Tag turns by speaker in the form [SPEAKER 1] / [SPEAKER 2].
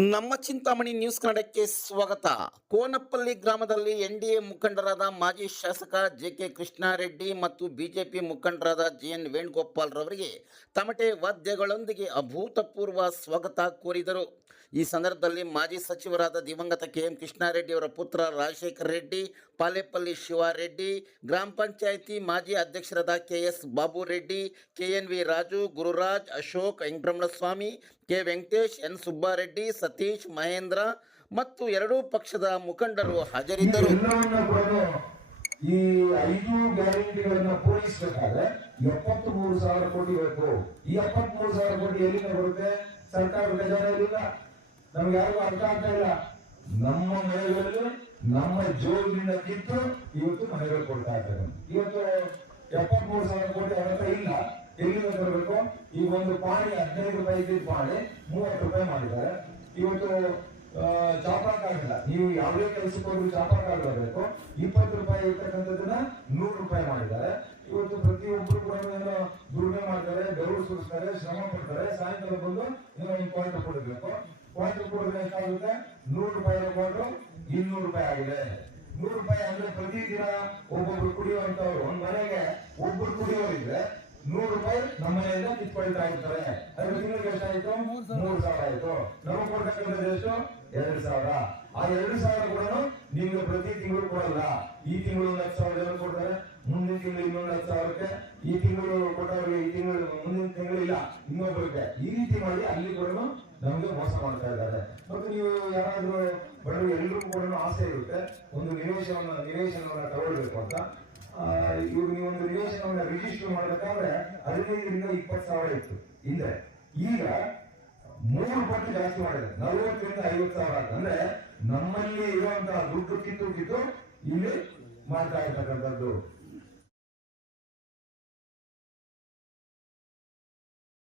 [SPEAKER 1] ನಮ್ಮ ಚಿಂತಾಮಣಿ ನ್ಯೂಸ್ ಕನ್ನಡಕ್ಕೆ ಸ್ವಾಗತ. ಕೋನಪ್ಪಲ್ಲಿ ಗ್ರಾಮದಲ್ಲಿ ಎನ್ಡಿಎ ಮುಖಂಡರಾದ ಮಾಜಿ ಶಾಸಕ ಜೆ ಕೆ ಕೃಷ್ಣಾರೆಡ್ಡಿ ಮತ್ತು ಬಿಜೆಪಿ ಮುಖಂಡರಾದ ಜಿ ಎನ್ ವೇಣುಗೋಪಾಲ್ ರವರಿಗೆ ತಮಟೆ ವಾದ್ಯಗಳೊಂದಿಗೆ ಅಭೂತಪೂರ್ವ ಸ್ವಾಗತ ಕೋರಿದರು. ಈ ಸಂದರ್ಭದಲ್ಲಿ ಮಾಜಿ ಸಚಿವರಾದ ದಿವಂಗತ ಕೆ ಎಂ ಕೃಷ್ಣಾರೆಡ್ಡಿ ಅವರ ಪುತ್ರ ರಾಜಶೇಖರ್ ರೆಡ್ಡಿ, ಪಾಲೇಪಲ್ಲಿ ಶಿವಾರೆಡ್ಡಿ, ಗ್ರಾಮ ಪಂಚಾಯಿತಿ ಮಾಜಿ ಅಧ್ಯಕ್ಷರಾದ K S Babu Reddy K N V Raju, Gururaj, Ashok, Venkataramanaswamy, K. Venkatesh, N. Subbareddy Satish Mahendra ಮತ್ತು ಎರಡೂ ಪಕ್ಷದ ಮುಖಂಡರು ಹಾಜರಿದ್ದರು.
[SPEAKER 2] ಈ ಐದು ಗ್ಯಾರಂಟಿಗಳನ್ನ ಪೂರೈಸಬೇಕಾದ್ರೆ ಎಪ್ಪತ್ತ್ ಮೂರು ಸಾವಿರ ಕೋಟಿ ಬೇಕು. ಈ ಎಪ್ಪತ್ತ್ ಮೂರು ಸಾವಿರ ಕೋಟಿ ಎಲ್ಲಿಂದ ಬರುತ್ತೆ? ಸರ್ಕಾರ ಖಜಾನೆಯಲ್ಲಿಲ್ಲ ನಮ್ಗೆ ಯಾರಿಗೂ ಅರ್ಥ ಆಗ್ತಾ ಇಲ್ಲ. ನಮ್ಮ ಮನೆಗಳಲ್ಲಿ ನಮ್ಮ ಜೋಗಿನಿಂದ ಕಿತ್ತು ಇವತ್ತು ಮನೆಗಳು ಕೊಡ್ತಾ ಇದ್ದಾರೆ. ಇವತ್ತು ಎಪ್ಪತ್ತ್ ಮೂರು ಸಾವಿರ ಕೋಟಿ ಅರ್ಥ ಇಲ್ಲ. ಎಲ್ಲಿಂದ ಬರಬೇಕು ಈ ಒಂದು ಪಾಣಿ ಹದಿನೈದು ರೂಪಾಯಿ ಪಾಣಿ ಮೂವತ್ತು ರೂಪಾಯಿ ಮಾಡಿದ್ದಾರೆ. ಇವತ್ತು ಚಾಪಾ ಕಾರ್ಡ್ ಇಲ್ಲ ನೀವು ಯಾವುದೇ ಕೆಲಸಕ್ಕೆ ಹೋದ್ರು ಚಾಪಾ ಕಾರ್ಡ್ ಬರಬೇಕು ಇಪ್ಪತ್ತು ರೂಪಾಯಿ ಇರ್ತಕ್ಕಂಥದ್ದನ್ನ ನೂರು ರೂಪಾಯಿ ಮಾಡಿದ್ದಾರೆ. ಇವತ್ತು ಪ್ರತಿಯೊಬ್ಬರು ಕೂಡ ದುಡಿಮೆ ಮಾಡ್ತಾರೆ, ಬೆವರು ಸುರಿಸ್ತಾರೆ, ಶ್ರಮ ಪಡ್ತಾರೆ. ಸಾಯಂಕಾಲ ಬಂದು ಕ್ವಾರ್ಟರ್ ಕೊಡಬೇಕು ಕ್ವಾರ್ಟರ್ ಕೊಡಿದ್ರೆ ಎಷ್ಟಾಗುತ್ತೆ ನೂರು ರೂಪಾಯಿ ಕೊಟ್ಟರು ಇನ್ನೂರು ರೂಪಾಯಿ ಆಗಿದೆ. ನೂರು ರೂಪಾಯಿ ಅಂದ್ರೆ ಪ್ರತಿದಿನ ಒಬ್ಬೊಬ್ರು ಕುಡಿಯುವಂತವ್ರು ಒಂದ್ ಮನೆಗೆ ಒಬ್ರು ಕುಡಿಯೋರಿದ್ರೆ ನೂರು ರೂಪಾಯಿ ನಮ್ಮ ಮನೆಯಿಂದ ಕಿತ್ಕೊಳ್ತಾ ಇರ್ತಾರೆ. ಅದ್ರ ತಿಂಗಳಿಗೆ ಎಷ್ಟಾಯ್ತು? ಮೂರು ಸಾವಿರ ಆಯ್ತು. ಎಷ್ಟು ಎರಡು ಸಾವಿರ. ಆ ಎರಡು ಸಾವಿರ ಕೂಡ ನೀವು ಪ್ರತಿ ತಿಂಗಳು ಕೊಡಲ್ಲ. ಈ ತಿಂಗಳು ಒಂದು ಹತ್ತು ಸಾವಿರ ಕೊಡ್ತಾರೆ. ಮುಂದಿನ ತಿಂಗಳು ಇನ್ನೊಂದು ಹತ್ತು ಸಾವಿರಕ್ಕೆ. ಈ ತಿಂಗಳು ಕೊಟ್ಟವ್ರಿಗೆ ಈ ತಿಂಗಳು ಮುಂದಿನ ತಿಂಗಳು ಇಲ್ಲ ಇನ್ನೊಬ್ಬರಿಗೆ ಈ ರೀತಿ ಮಾಡಿ ಅಲ್ಲಿ ಕೂಡ ನಮಗೆ ಮೋಸ ಮಾಡ್ತಾ ಇದ್ದಾರೆ. ಮತ್ತು ನೀವು ಯಾರಾದ್ರೂ ಬಡವರು ಎಲ್ರಿಗೂ ಕೂಡ ಆಸೆ ಇರುತ್ತೆ, ಒಂದು ನಿವೇಶನವನ್ನು, ನಿವೇಶನವನ್ನ ತಗೊಳ್ಬೇಕು ಅಂತ. ಇವಾಗ ನೀವು ಒಂದು ನಿವೇಶನವನ್ನ ರಿಜಿಸ್ಟರ್ ಮಾಡ್ಬೇಕಾದ್ರೆ ಹದಿನೈದರಿಂದ ಇಪ್ಪತ್ತು ಸಾವಿರ ಇತ್ತು. ಹಿಂದೆ ಈಗ ಮೂರು ಪಟ್ಟು ಜಾಸ್ತಿ ಮಾಡಿದೆ ನಲ್ವತ್ತರಿಂದ ಐವತ್ತು ಸಾವಿರ ಅಂದ್ರೆ ನಮ್ಮಲ್ಲಿ ಇರುವಂತಹ ದುಡ್ಡು ಕಿತ್ತು ಕಿತ್ತು ಇಲ್ಲಿ ಮಾಡ್ತಾ ಇರ್ತಕ್ಕಂಥದ್ದು.